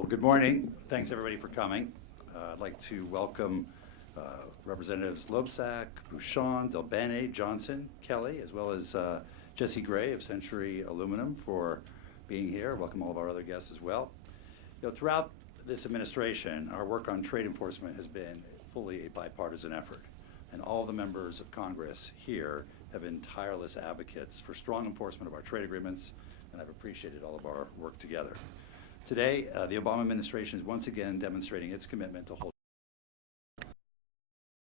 Well, good morning. Thanks everybody for coming. I'd like to welcome Representatives Loebsack, Bucshon, DelBene, Johnson, Kelly, as well as Jessie Gray of Century Aluminum for being here. Welcome all of our other guests as well. Throughout this administration, our work on trade enforcement has been fully a bipartisan effort, and all the members of Congress here have been tireless advocates for strong enforcement of our trade agreements, and I've appreciated all of our work together. Today, the Obama administration is once again demonstrating its commitment to hold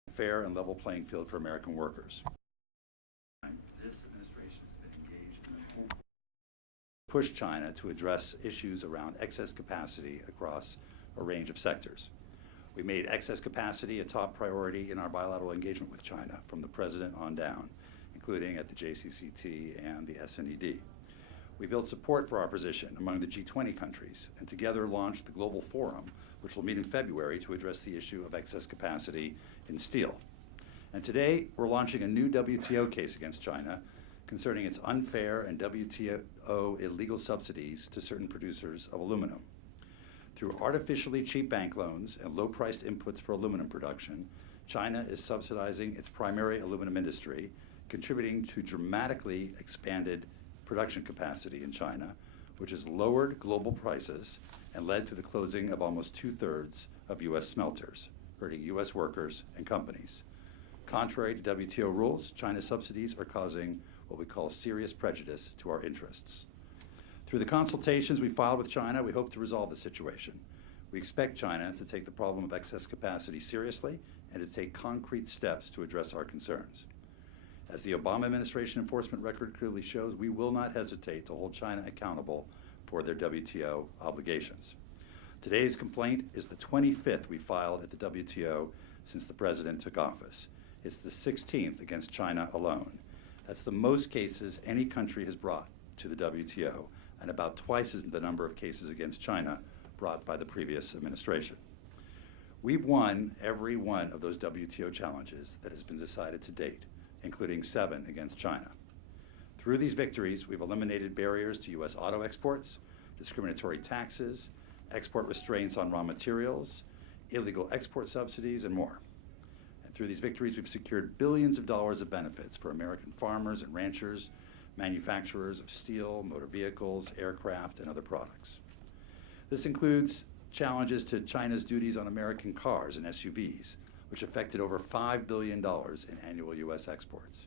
a fair and level playing field for American workers. This administration has been engaged in a push China to address issues around excess capacity across a range of sectors. We made excess capacity a top priority in our bilateral engagement with China from the president on down, including at the JCCT and the SNED. We built support for our position among the G20 countries and together launched the Global Forum, which will meet in February to address the issue of excess capacity in steel. And today, we're launching a new WTO case against China concerning its unfair and WTO illegal subsidies to certain producers of aluminum. Through artificially cheap bank loans and low-priced inputs for aluminum production, China is subsidizing its primary aluminum industry, contributing to dramatically expanded production capacity in China, which has lowered global prices and led to the closing of almost 2/3 of U.S. smelters, hurting U.S. workers and companies. Contrary to WTO rules, China's subsidies are causing what we call serious prejudice to our interests. Through the consultations we filed with China, we hope to resolve the situation. We expect China to take the problem of excess capacity seriously and to take concrete steps to address our concerns. As the Obama administration enforcement record clearly shows, we will not hesitate to hold China accountable for their WTO obligations. Today's complaint is the 25th we filed at the WTO since the president took office. It's the 16th against China alone. That's the most cases any country has brought to the WTO, and about twice as the number of cases against China brought by the previous administration. We've won every one of those WTO challenges that has been decided to date, including 7 against China. Through these victories, we've eliminated barriers to U.S. auto exports, discriminatory taxes, export restraints on raw materials, illegal export subsidies, and more. And through these victories, we've secured billions of dollars of benefits for American farmers and ranchers, manufacturers of steel, motor vehicles, aircraft, and other products. This includes challenges to China's duties on American cars and SUVs, which affected over $5 billion in annual U.S. exports.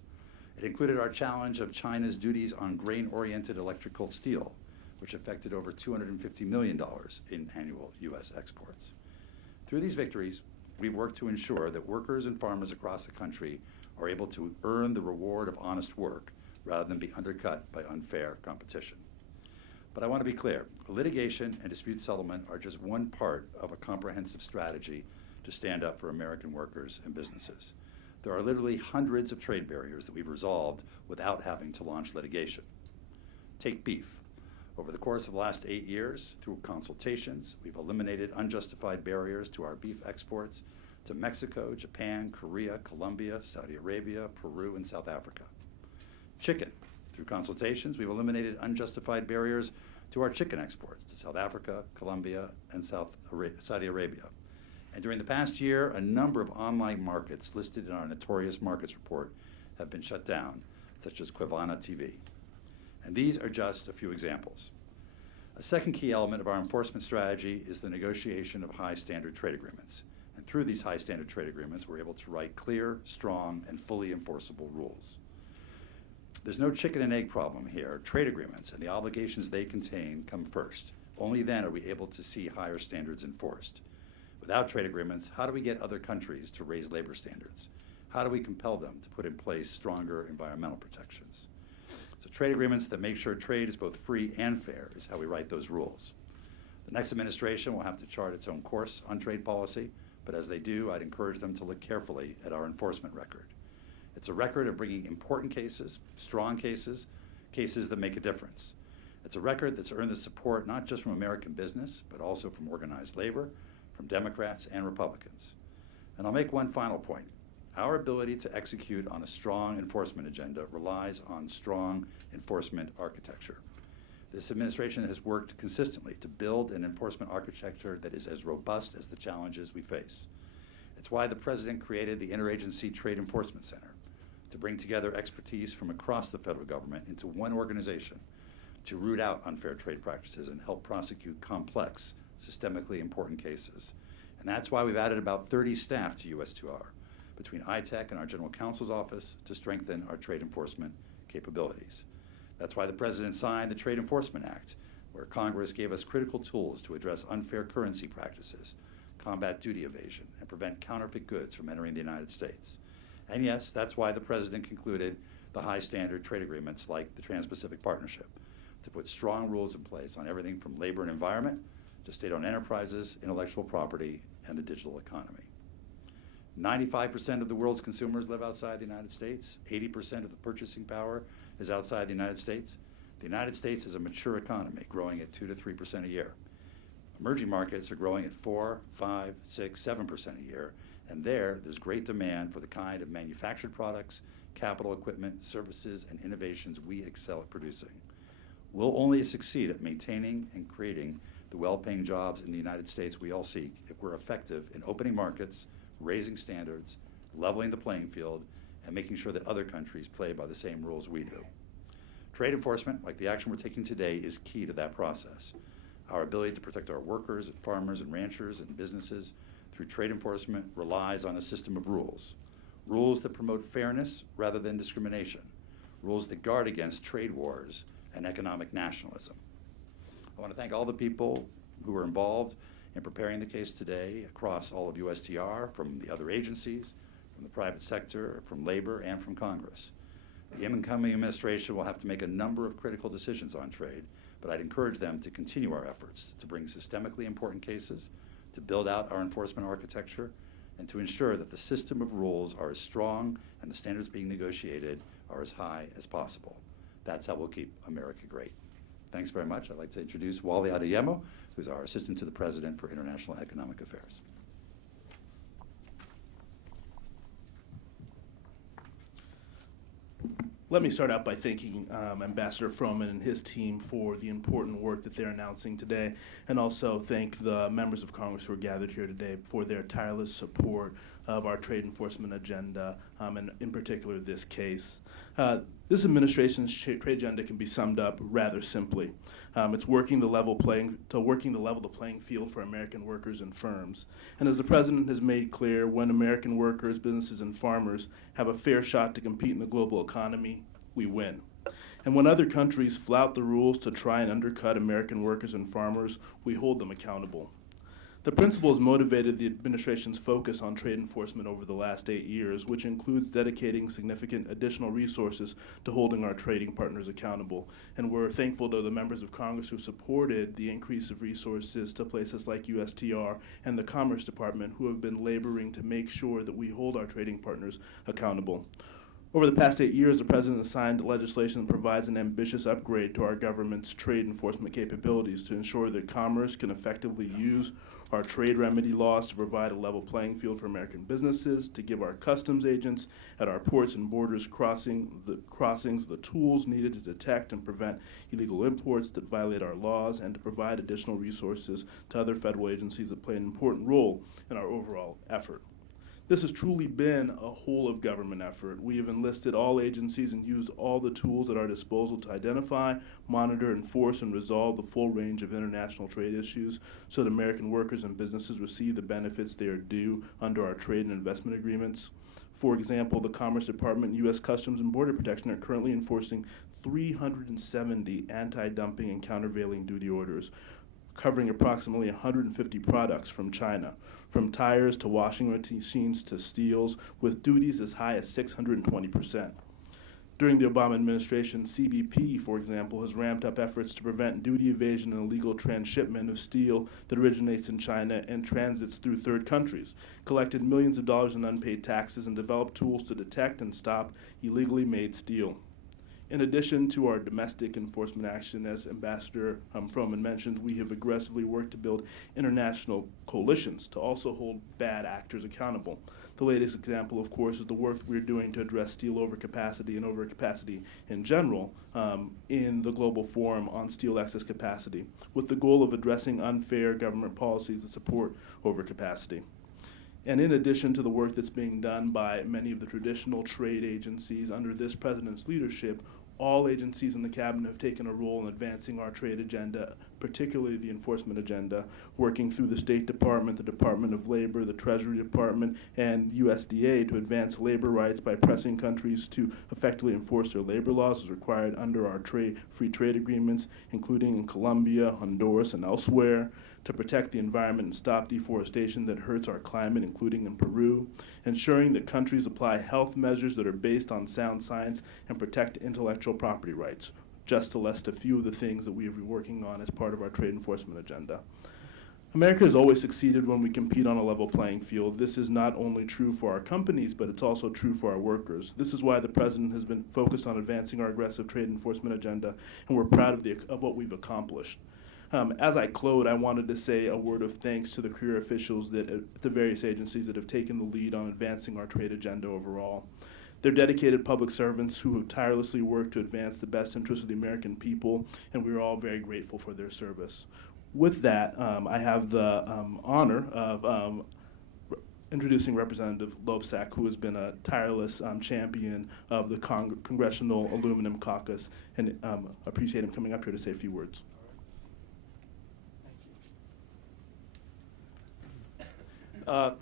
It included our challenge of China's duties on grain-oriented electrical steel, which affected over $250 million in annual U.S. exports. Through these victories, we've worked to ensure that workers and farmers across the country are able to earn the reward of honest work rather than be undercut by unfair competition. But I want to be clear, litigation and dispute settlement are just one part of a comprehensive strategy to stand up for American workers and businesses. There are literally hundreds of trade barriers that we've resolved without having to launch litigation. Take beef. Over the course of the last 8 years, through consultations, we've eliminated unjustified barriers to our beef exports to Mexico, Japan, Korea, Colombia, Saudi Arabia, Peru, and South Africa. Chicken. Through consultations, we've eliminated unjustified barriers to our chicken exports to South Africa, Colombia, and Saudi Arabia. And during the past year, a number of online markets listed in our Notorious Markets report have been shut down, such as Cuevana TV. And these are just a few examples. A second key element of our enforcement strategy is the negotiation of high standard trade agreements. And through these high standard trade agreements, we're able to write clear, strong, and fully enforceable rules. There's no chicken and egg problem here. Trade agreements and the obligations they contain come first. Only then are we able to see higher standards enforced. Without trade agreements, how do we get other countries to raise labor standards? How do we compel them to put in place stronger environmental protections? So trade agreements that make sure trade is both free and fair is how we write those rules. The next administration will have to chart its own course on trade policy, but as they do, I'd encourage them to look carefully at our enforcement record. It's a record of bringing important cases, strong cases, cases that make a difference. It's a record that's earned the support not just from American business, but also from organized labor, from Democrats and Republicans. And I'll make one final point. Our ability to execute on a strong enforcement agenda relies on strong enforcement architecture. This administration has worked consistently to build an enforcement architecture that is as robust as the challenges we face. It's why the President created the Interagency Trade Enforcement Center, to bring together expertise from across the federal government into one organization to root out unfair trade practices and help prosecute complex, systemically important cases. And that's why we've added about 30 staff to US2R, between ITEC and our General Counsel's office, to strengthen our trade enforcement capabilities. That's why the President signed the Trade Enforcement Act, where Congress gave us critical tools to address unfair currency practices, combat duty evasion, and prevent counterfeit goods from entering the United States. And yes, that's why the President concluded the high standard trade agreements like the Trans-Pacific Partnership, to put strong rules in place on everything from labor and environment to state-owned enterprises, intellectual property, and the digital economy. 95% of the world's consumers live outside the United States. 80% of the purchasing power is outside the United States. The United States is a mature economy, growing at 2 to 3% a year. Emerging markets are growing at 4, 5, 6, 7% a year, and there's great demand for the kind of manufactured products, capital equipment, services, and innovations we excel at producing. We'll only succeed at maintaining and creating the well-paying jobs in the United States we all seek if we're effective in opening markets, raising standards, leveling the playing field, and making sure that other countries play by the same rules we do. Trade enforcement, like the action we're taking today, is key to that process. Our ability to protect our workers, farmers, and ranchers and businesses through trade enforcement relies on a system of rules. Rules that promote fairness rather than discrimination. Rules that guard against trade wars and economic nationalism. I want to thank all the people who were involved in preparing the case today across all of USTR, from the other agencies, from the private sector, from labor, and from Congress. The incoming administration will have to make a number of critical decisions on trade, but I'd encourage them to continue our efforts to bring systemically important cases, to build out our enforcement architecture, and to ensure that the system of rules are as strong and the standards being negotiated are as high as possible. That's how we'll keep America great. Thanks very much. I'd like to introduce Wally Adeyemo, who's our Assistant to the President for International Economic Affairs. Let me start out by thanking Ambassador Froman and his team for the important work that they're announcing today, and also thank the members of Congress who are gathered here today for their tireless support of our trade enforcement agenda, and in particular this case. This administration's trade agenda can be summed up rather simply. It's working the level playing field for American workers and firms. And as the President has made clear, when American workers, businesses, and farmers have a fair shot to compete in the global economy, we win. And when other countries flout the rules to try and undercut American workers and farmers, we hold them accountable. The principle has motivated the administration's focus on trade enforcement over the last 8 years, which includes dedicating significant additional resources to holding our trading partners accountable. And we're thankful to the members of Congress who supported the increase of resources to places like USTR and the Commerce Department, who have been laboring to make sure that we hold our trading partners accountable. Over the past 8 years, the President has signed legislation that provides an ambitious upgrade to our government's trade enforcement capabilities to ensure that Commerce can effectively use our trade remedy laws to provide a level playing field for American businesses, to give our customs agents at our ports and borders crossings the tools needed to detect and prevent illegal imports that violate our laws, and to provide additional resources to other federal agencies that play an important role in our overall effort. This has truly been a whole-of-government effort. We have enlisted all agencies and used all the tools at our disposal to identify, monitor, enforce, and resolve the full range of international trade issues so that American workers and businesses receive the benefits they are due under our trade and investment agreements. For example, the Commerce Department and U.S. Customs and Border Protection are currently enforcing 370 anti-dumping and countervailing duty orders, covering approximately 150 products from China, from tires to washing machines to steels, with duties as high as 620%. During the Obama administration, CBP, for example, has ramped up efforts to prevent duty evasion and illegal transshipment of steel that originates in China and transits through third countries, collected millions of dollars in unpaid taxes, and developed tools to detect and stop illegally made steel. In addition to our domestic enforcement action, as Ambassador Froman mentioned, we have aggressively worked to build international coalitions to also hold bad actors accountable. The latest example, of course, is the work that we're doing to address steel overcapacity and overcapacity in general in the Global Forum on Steel Excess Capacity, with the goal of addressing unfair government policies that support overcapacity. And in addition to the work that's being done by many of the traditional trade agencies under this president's leadership, all agencies in the cabinet have taken a role in advancing our trade agenda, particularly the enforcement agenda, working through the State Department, the Department of Labor, the Treasury Department, and USDA to advance labor rights by pressing countries to effectively enforce their labor laws as required under our free trade agreements, including in Colombia, Honduras, and elsewhere, to protect the environment and stop deforestation that hurts our climate, including in Peru, ensuring that countries apply health measures that are based on sound science and protect intellectual property rights, just to list a few of the things that we have been working on as part of our trade enforcement agenda. America has always succeeded when we compete on a level playing field. This is not only true for our companies, but it's also true for our workers. This is why the President has been focused on advancing our aggressive trade enforcement agenda, and we're proud of what we've accomplished. As I close, I wanted to say a word of thanks to the career officials at the various agencies that have taken the lead on advancing our trade agenda overall. They're dedicated public servants who have tirelessly worked to advance the best interests of the American people, and we're all very grateful for their service. With that, I have the honor of introducing Representative Loebsack, who has been a tireless champion of the Congressional Aluminum Caucus, and appreciate him coming up here to say a few words.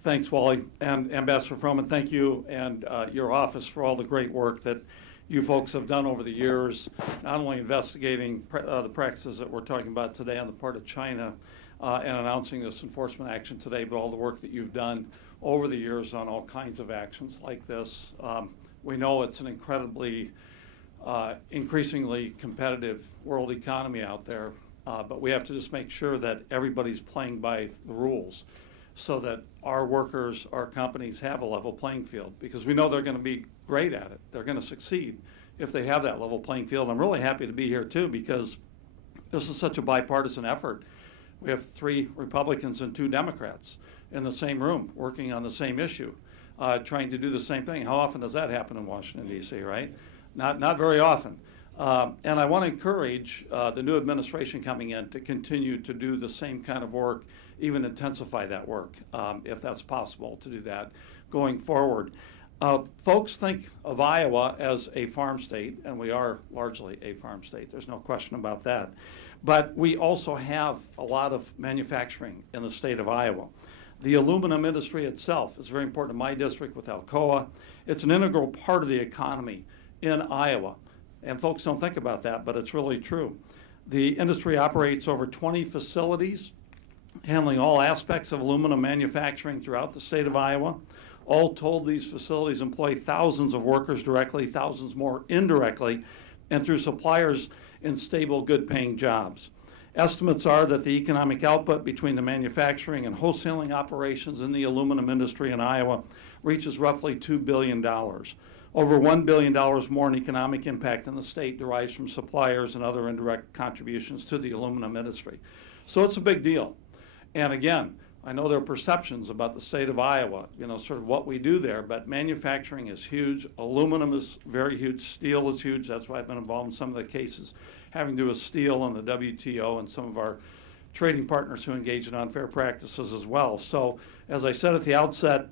Thanks, Wally. And Ambassador Froman, thank you and your office for all the great work that you folks have done over the years, not only investigating the practices that we're talking about today on the part of China and announcing this enforcement action today, but all the work that you've done over the years on all kinds of actions like this. We know it's an incredibly, increasingly competitive world economy out there, but we have to just make sure that everybody's playing by the rules, so that our workers, our companies have a level playing field, because we know they're going to be great at it. They're going to succeed if they have that level playing field. I'm really happy to be here too, because this is such a bipartisan effort. We have 3 Republicans and 2 Democrats in the same room working on the same issue, trying to do the same thing. How often does that happen in Washington, D.C., right? Not very often. And I want to encourage the new administration coming in to continue to do the same kind of work, even intensify that work, if that's possible to do that going forward. Folks think of Iowa as a farm state, and we are largely a farm state. There's no question about that. But we also have a lot of manufacturing in the state of Iowa. The aluminum industry itself is very important in my district with Alcoa. It's an integral part of the economy in Iowa. And folks don't think about that, but it's really true. The industry operates over 20 facilities, handling all aspects of aluminum manufacturing throughout the state of Iowa. All told, these facilities employ thousands of workers directly, thousands more indirectly, and through suppliers in stable, good-paying jobs. Estimates are that the economic output between the manufacturing and wholesaling operations in the aluminum industry in Iowa reaches roughly $2 billion. Over $1 billion more in economic impact in the state derives from suppliers and other indirect contributions to the aluminum industry. So it's a big deal. And again, I know there are perceptions about the state of Iowa, sort of what we do there, but manufacturing is huge. Aluminum is very huge. Steel is huge. That's why I've been involved in some of the cases having to do with steel and the WTO and some of our trading partners who engage in unfair practices as well. So as I said at the outset,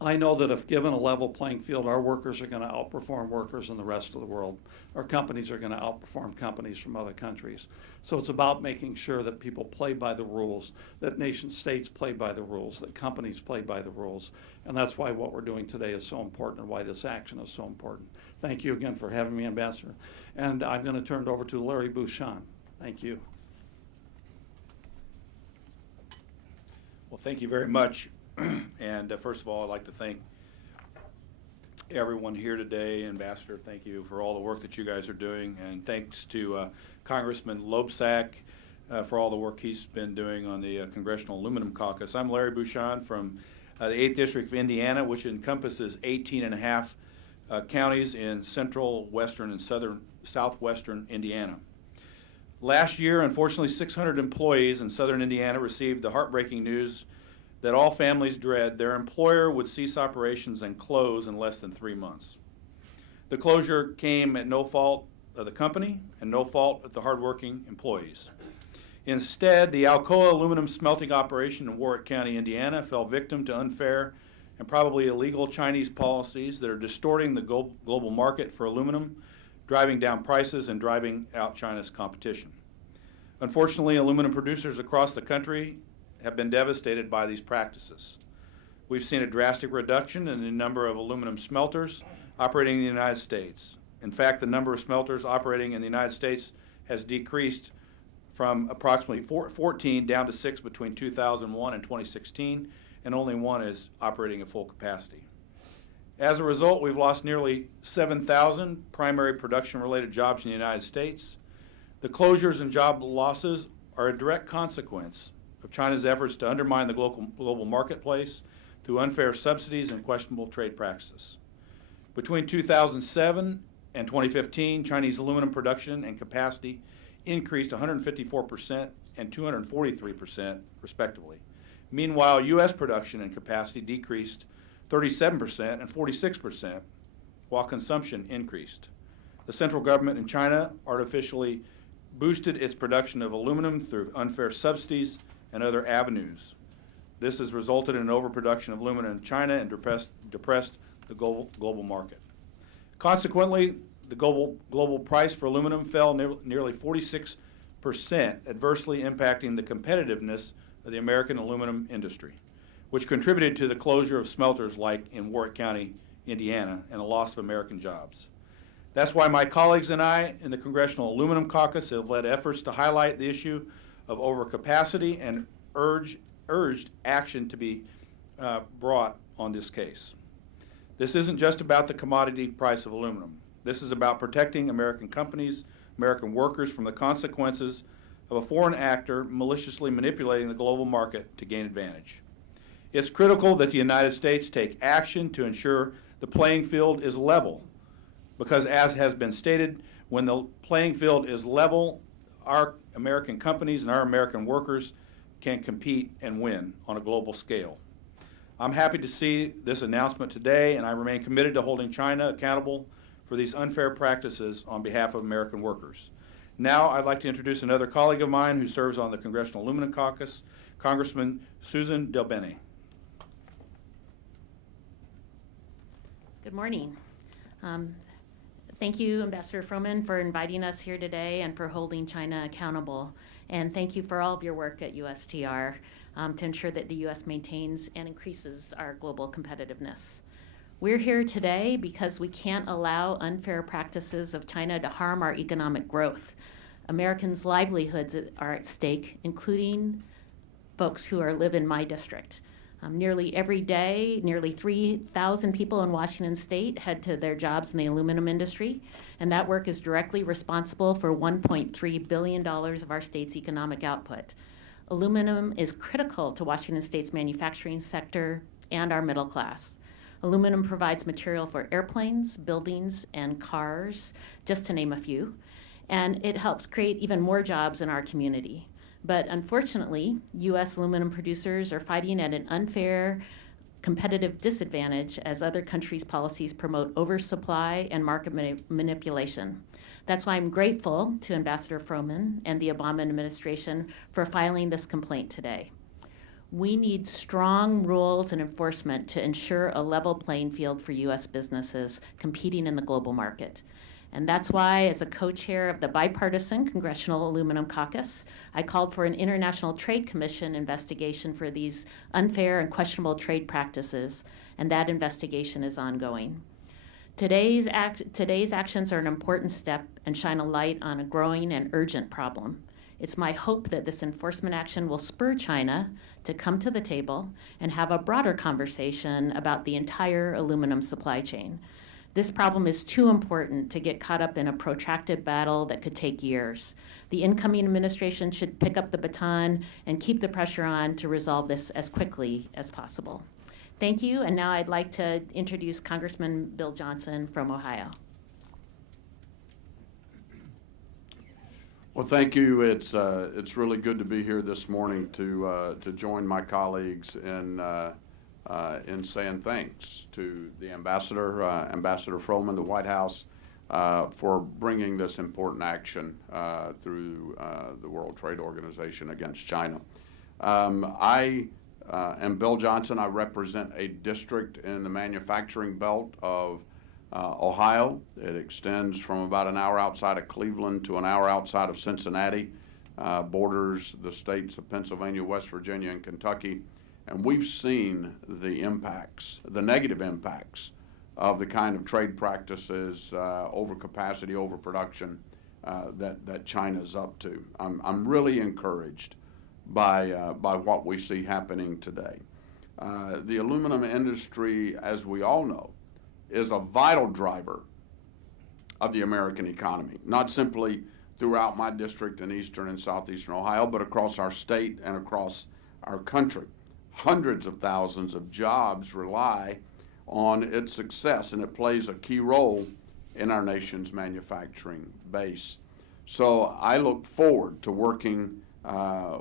I know that if given a level playing field, our workers are going to outperform workers in the rest of the world. Our companies are going to outperform companies from other countries. So it's about making sure that people play by the rules, that nation states play by the rules, that companies play by the rules. And that's why what we're doing today is so important and why this action is so important. Thank you again for having me, Ambassador. And I'm going to turn it over to Larry Bucshon. Thank you. Well, thank you very much. And first of all, I'd like to thank everyone here today. Ambassador, thank you for all the work that you guys are doing. And thanks to Congressman Loebsack for all the work he's been doing on the Congressional Aluminum Caucus. I'm Larry Bucshon from the 8th District of Indiana, which encompasses 18 and a half counties in central, western, and southern southwestern Indiana. Last year, unfortunately, 600 employees in southern Indiana received the heartbreaking news that all families dread their employer would cease operations and close in less than 3 months. The closure came at no fault of the company and no fault of the hardworking employees. Instead, the Alcoa aluminum smelting operation in Warwick County, Indiana, fell victim to unfair and probably illegal Chinese policies that are distorting the global market for aluminum, driving down prices and driving out China's competition. Unfortunately, aluminum producers across the country have been devastated by these practices. We've seen a drastic reduction in the number of aluminum smelters operating in the United States. In fact, the number of smelters operating in the United States has decreased from approximately 14 down to 6 between 2001 and 2016, and only one is operating at full capacity. As a result, we've lost nearly 7,000 primary production-related jobs in the United States. The closures and job losses are a direct consequence of China's efforts to undermine the global marketplace through unfair subsidies and questionable trade practices. Between 2007 and 2015, Chinese aluminum production and capacity increased 154% and 243%, respectively. Meanwhile, U.S. production and capacity decreased 37% and 46%, while consumption increased. The central government in China artificially boosted its production of aluminum through unfair subsidies and other avenues. This has resulted in overproduction of aluminum in China and depressed the global market. Consequently, the global price for aluminum fell nearly 46%, adversely impacting the competitiveness of the American aluminum industry, which contributed to the closure of smelters like in Warwick County, Indiana, and the loss of American jobs. That's why my colleagues and I in the Congressional Aluminum Caucus have led efforts to highlight the issue of overcapacity and urged action to be brought on this case. This isn't just about the commodity price of aluminum. This is about protecting American companies, American workers from the consequences of a foreign actor maliciously manipulating the global market to gain advantage. It's critical that the United States take action to ensure the playing field is level, because as has been stated, when the playing field is level, our American companies and our American workers can compete and win on a global scale. I'm happy to see this announcement today, and I remain committed to holding China accountable for these unfair practices on behalf of American workers. Now I'd like to introduce another colleague of mine who serves on the Congressional Aluminum Caucus, Congressman Suzan DelBene. Good morning. Thank you, Ambassador Froman, for inviting us here today and for holding China accountable. And thank you for all of your work at USTR to ensure that the U.S. maintains and increases our global competitiveness. We're here today because we can't allow unfair practices of China to harm our economic growth. Americans' livelihoods are at stake, including folks who live in my district. Nearly every day, nearly 3,000 people in Washington State head to their jobs in the aluminum industry, and that work is directly responsible for $1.3 billion of our state's economic output. Aluminum is critical to Washington State's manufacturing sector and our middle class. Aluminum provides material for airplanes, buildings, and cars, just to name a few, and it helps create even more jobs in our community. But unfortunately, U.S. aluminum producers are fighting at an unfair competitive disadvantage as other countries' policies promote oversupply and market manipulation. That's why I'm grateful to Ambassador Froman and the Obama administration for filing this complaint today. We need strong rules and enforcement to ensure a level playing field for U.S. businesses competing in the global market. And that's why, as a co-chair of the bipartisan Congressional Aluminum Caucus, I called for an International Trade Commission investigation for these unfair and questionable trade practices, and that investigation is ongoing. Today's actions are an important step and shine a light on a growing and urgent problem. It's my hope that this enforcement action will spur China to come to the table and have a broader conversation about the entire aluminum supply chain. This problem is too important to get caught up in a protracted battle that could take years. The incoming administration should pick up the baton and keep the pressure on to resolve this as quickly as possible. Thank you, and now I'd like to introduce Congressman Bill Johnson from Ohio. Well, thank you. It's really good to be here this morning to join my colleagues in saying thanks to the Ambassador, Ambassador Froman, the White House, for bringing this important action through the World Trade Organization against China. I am Bill Johnson. I represent a district in the manufacturing belt of Ohio. It extends from about an hour outside of Cleveland to an hour outside of Cincinnati, borders the states of Pennsylvania, West Virginia, and Kentucky. And we've seen the impacts, the negative impacts of the kind of trade practices, overcapacity, overproduction that China's up to. I'm really encouraged by what we see happening today. The aluminum industry, as we all know, is a vital driver of the American economy, not simply throughout my district in eastern and southeastern Ohio, but across our state and across our country. Hundreds of thousands of jobs rely on its success, and it plays a key role in our nation's manufacturing base. So I look forward to working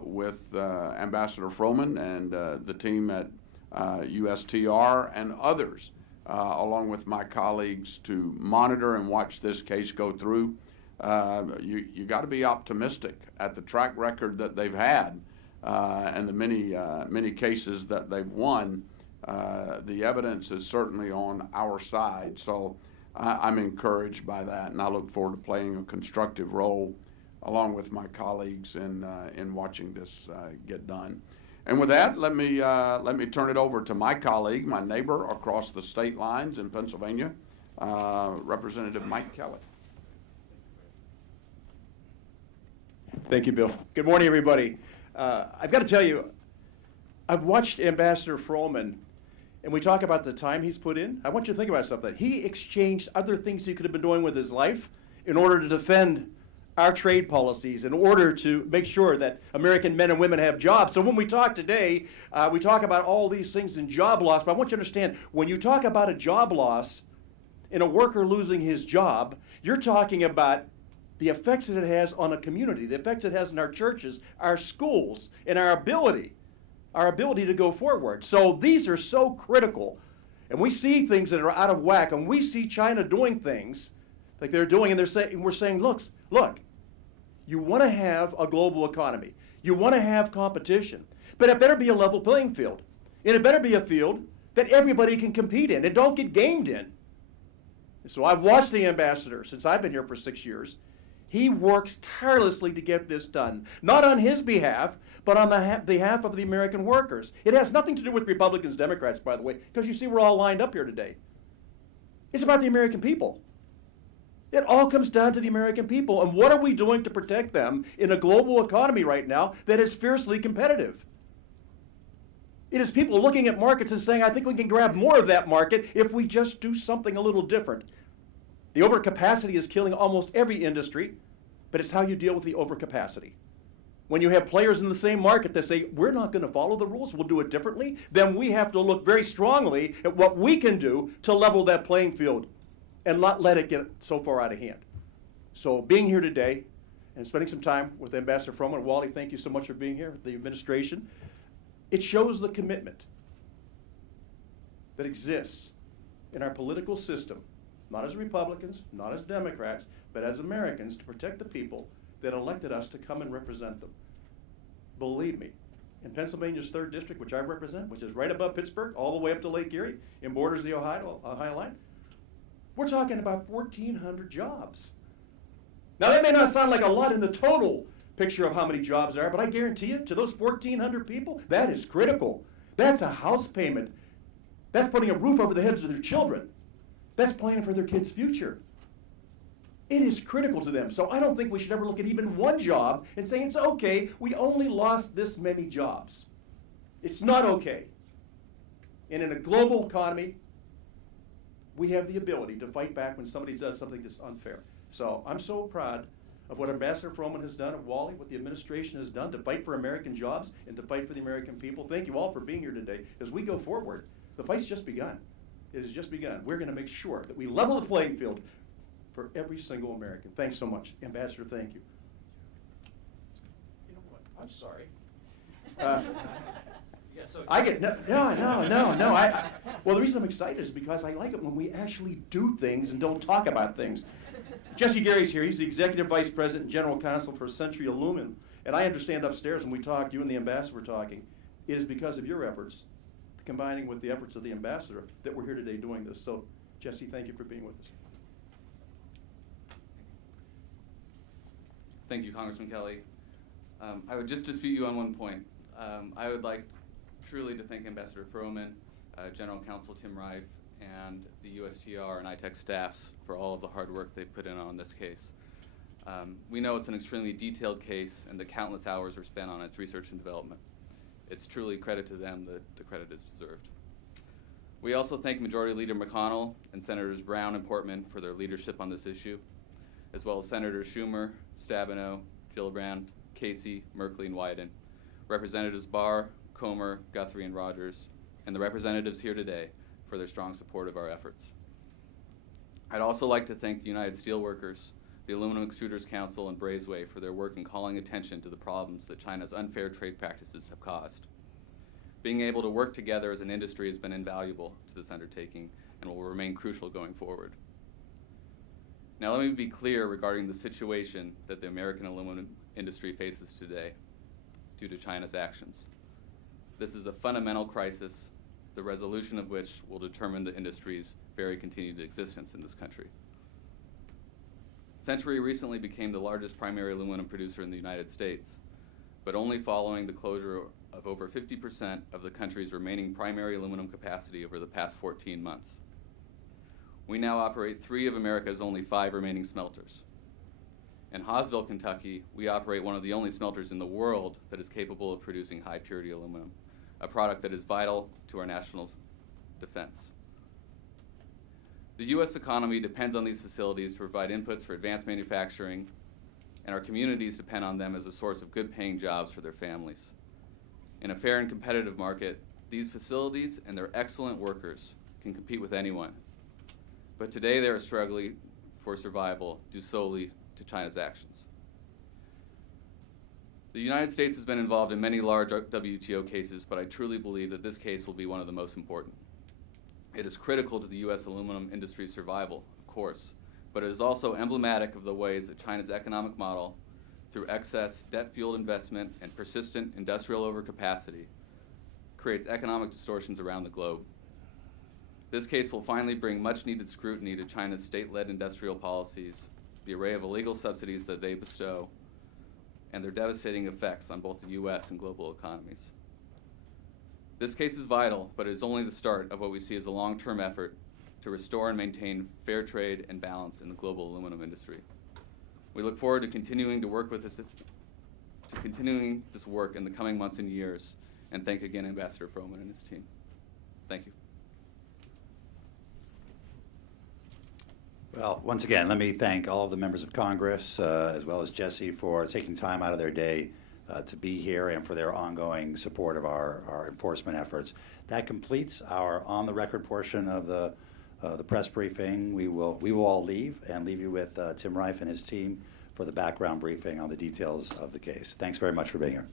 with Ambassador Froman and the team at USTR and others, along with my colleagues, to monitor and watch this case go through. You got to be optimistic at the track record that they've had and the many cases that they've won. The evidence is certainly on our side, so I'm encouraged by that, and I look forward to playing a constructive role along with my colleagues in watching this get done. And with that, let me turn it over to my colleague, my neighbor across the state lines in Pennsylvania, Representative Mike Kelly. Thank you, Bill. Good morning, everybody. I've got to tell you, I've watched Ambassador Froman, and we talk about the time he's put in. I want you to think about something. He exchanged other things he could have been doing with his life in order to defend our trade policies, in order to make sure that American men and women have jobs. So when we talk today, we talk about all these things in job loss, but I want you to understand, when you talk about a job loss in a worker losing his job, you're talking about the effects that it has on a community, the effects it has in our churches, our schools, and our ability to go forward. So these are so critical. And we see things that are out of whack, and we see China doing things like they're doing, and we're saying, look, you want to have a global economy. You want to have competition. But it better be a level playing field. And it better be a field that everybody can compete in and don't get gamed in. And so I've watched the ambassador since I've been here for 6 years. He works tirelessly to get this done, not on his behalf, but on the behalf of the American workers. It has nothing to do with Republicans, Democrats, by the way, because you see we're all lined up here today. It's about the American people. It all comes down to the American people, and what are we doing to protect them in a global economy right now that is fiercely competitive? It is people looking at markets and saying, I think we can grab more of that market if we just do something a little different. The overcapacity is killing almost every industry, but it's how you deal with the overcapacity. When you have players in the same market that say, we're not going to follow the rules, we'll do it differently, then we have to look very strongly at what we can do to level that playing field and not let it get so far out of hand. So being here today and spending some time with Ambassador Froman, Wally, thank you so much for being here, the administration. It shows the commitment that exists in our political system, not as Republicans, not as Democrats, but as Americans, to protect the people that elected us to come and represent them. Believe me, in Pennsylvania's 3rd District, which I represent, which is right above Pittsburgh, all the way up to Lake Erie, and borders the Ohio line, we're talking about 1,400 jobs. Now that may not sound like a lot in the total picture of how many jobs there are, but I guarantee you, to those 1,400 people, that is critical. That's a house payment. That's putting a roof over the heads of their children. That's planning for their kids' future. It is critical to them. So I don't think we should ever look at even one job and say, it's okay, we only lost this many jobs. It's not okay. And in a global economy, we have the ability to fight back when somebody does something that's unfair. So I'm so proud of what Ambassador Froman has done, of Wally, what the administration has done to fight for American jobs and to fight for the American people. Thank you all for being here today. As we go forward, the fight's just begun. It has just begun. We're going to make sure that we level the playing field for every single American. Thanks so much. Ambassador, thank you. I'm sorry. So I get, no. Well, the reason I'm excited is because I like it when we actually do things and don't talk about things. Jesse Gary's here. He's the Executive Vice President and General Counsel for Century Aluminum. And I understand upstairs when we talked, you and the ambassador were talking, it is because of your efforts, combining with the efforts of the ambassador, that we're here today doing this. So, Jesse, thank you for being with us. Thank you, Congressman Kelly. I would just dispute you on one point. I would like truly to thank Ambassador Froman, General Counsel Tim Reif, and the USTR and ITEC staffs for all of the hard work they put in on this case. We know it's an extremely detailed case, and the countless hours were spent on its research and development. It's truly credit to them that the credit is deserved. We also thank Majority Leader McConnell and Senators Brown and Portman for their leadership on this issue, as well as Senators Schumer, Stabenow, Gillibrand, Casey, Merkley, and Wyden, Representatives Barr, Comer, Guthrie, and Rogers, and the representatives here today for their strong support of our efforts. I'd also like to thank the United Steelworkers, the Aluminum Extruders Council, and Brazeway for their work in calling attention to the problems that China's unfair trade practices have caused. Being able to work together as an industry has been invaluable to this undertaking and will remain crucial going forward. Now let me be clear regarding the situation that the American aluminum industry faces today due to China's actions. This is a fundamental crisis, the resolution of which will determine the industry's very continued existence in this country. Century recently became the largest primary aluminum producer in the United States, but only following the closure of over 50% of the country's remaining primary aluminum capacity over the past 14 months. We now operate 3 of America's only 5 remaining smelters. In Hawesville, Kentucky, we operate one of the only smelters in the world that is capable of producing high-purity aluminum, a product that is vital to our national defense. The U.S. economy depends on these facilities to provide inputs for advanced manufacturing, and our communities depend on them as a source of good-paying jobs for their families. In a fair and competitive market, these facilities and their excellent workers can compete with anyone. But today they are struggling for survival due solely to China's actions. The United States has been involved in many large WTO cases, but I truly believe that this case will be one of the most important. It is critical to the U.S. aluminum industry's survival, of course, but it is also emblematic of the ways that China's economic model, through excess debt-fueled investment and persistent industrial overcapacity, creates economic distortions around the globe. This case will finally bring much-needed scrutiny to China's state-led industrial policies, the array of illegal subsidies that they bestow, and their devastating effects on both the U.S. and global economies. This case is vital, but it is only the start of what we see as a long-term effort to restore and maintain fair trade and balance in the global aluminum industry. We look forward to continuing to work with this work in the coming months and years, and thank again Ambassador Froman and his team. Thank you. Well, once again, let me thank all of the members of Congress, as well as Jesse, for taking time out of their day to be here and for their ongoing support of our enforcement efforts. That completes our on-the-record portion of the press briefing. We will all leave and leave you with Tim Reif and his team for the background briefing on the details of the case. Thanks very much for being here.